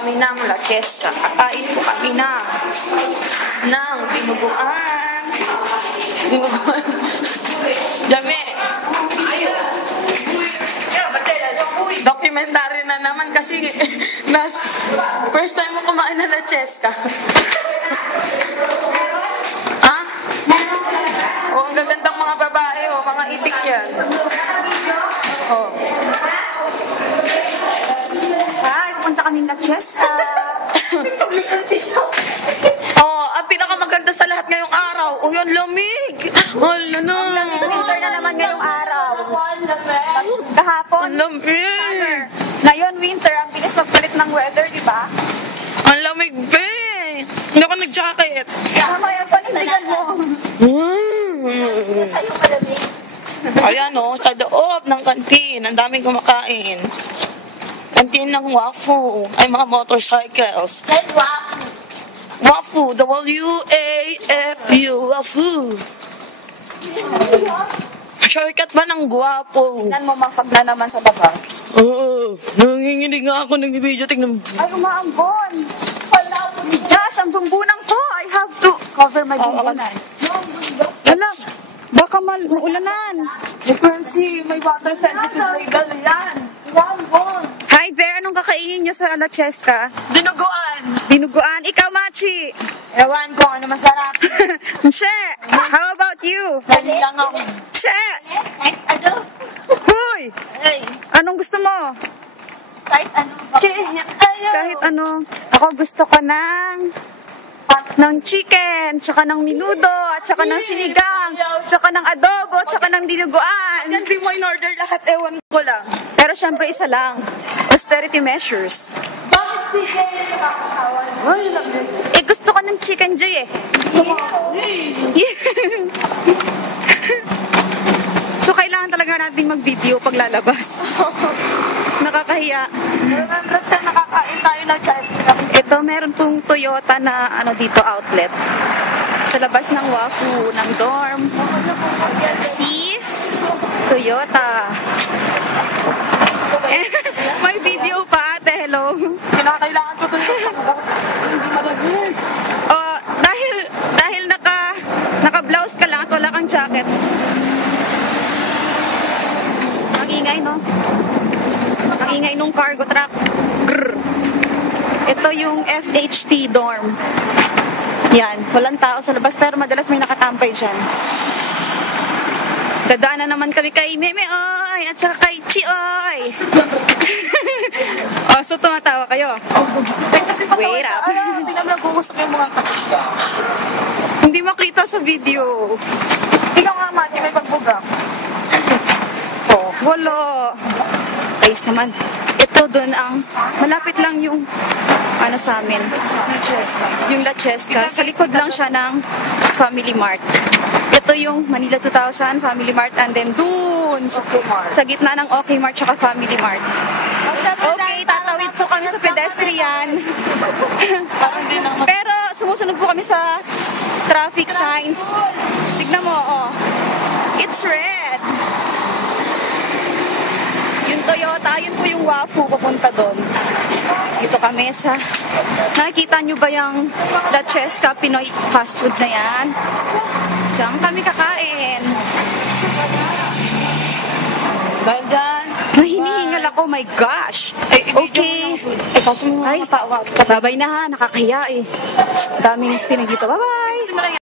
kami ng La Fiesta. Kakain po kami ng dinuguan. Dinuguan. Dami. Documentary na naman kasi first time mo kumain na La Fiesta. Ha? Oh, ang gagandang mga babae, oh, mga itik yan. Oh. Ay, pupunta kami La Fiesta. Oh, ang pinakamaganda sa lahat ngayong araw. Oh, yung lamig. Hala na. Ang lamig, winter na naman ngayong araw. Kahapon, Ang lamig. summer. Ngayon, winter. Ang bilis magpalit ng weather, di ba? Ang lamig, be. Hindi ako nag-jacket. Tama yung panindigan mo. Sa'yo malamig. Ayan, oh, sa loob ng kantin. Ang daming kumakain. Kantin ng Wafu. Ay, mga motorcycles. Wafu. W-A-F-U. Wafu. Shortcut ba ng Guwapo? Tingnan mo, mafag na naman sa labas. Oo. Nanginginig nga ako ng video. Tingnan mo. Ay, umaambon. Gosh, ang bumbunan ko. I have to cover my bumbunan. Wala. Baka maulanan. Frequency, may water sensitive label yan. Hi there, anong kakainin nyo sa La Fiesta? Dinuguan. Dinuguan. Ikaw, Machi. Ewan ko, ano masarap. Che, how about you? Dali lang ako. Che! Hoy! Hey. Anong gusto mo? Kahit ano. Kahit ano. Ako gusto ko ng chicken, tsaka ng minudo, at tsaka ng sinigang, tsaka ng adobo, tsaka ng dinuguan. Hindi mo in-order lahat, ewan ko lang. Pero syempre isa lang. Austerity measures. Bakit si Jay nakakasawa? Ay, lamig. Eh, gusto ko ng chicken joy eh. So, kailangan talaga natin mag-video pag lalabas. Nakakahiya. Remember sa nakakain tayo ng Chester. Ito, meron pong Toyota na dito outlet. Sa labas ng Wafu, ng dorm. See? Toyota. May video pa, ate. Hello. Kinakailangan ko tuloy hindi malamig. Oh, dahil naka-blouse ka lang at wala kang jacket. Ang ingay, no? Ang ingay nung cargo truck. Grrr. Ito yung FHT dorm. Yan, walang tao sa labas pero madalas may nakatampay dyan. Dadaan na naman kami kay Meme Oy at saka kay Chi Oy. Oh, so tumatawa kayo. Kasi Wait up. Hindi naman nag-uusap yung mga kapatid. Hindi makita sa video. Ikaw nga, Mati, may pagbuga. Oh, wala. Ayos naman. Ito doon ang malapit lang yung sa amin. Yung La Fiesta. Sa likod lang siya ng Family Mart. Ito yung Manila 2000 Family Mart and then doon sa gitna ng OK Mart tsaka Family Mart. Okay, tatawid po kami sa pedestrian. Pero sumusunod po kami sa traffic signs. Tignan mo, oh. It's red. Yung Toyota, yun po yung Wafu papunta doon. Dito kami sa... Nakikita nyo ba yung La Fiesta Pinoy fast food na yan? Diyan kami kakain. Dahil dyan. Hinihingal ako, my gosh. Okay. Kaso mo Ay, babay na ha, nakakahiya eh. Daming pinag dito. Bye-bye.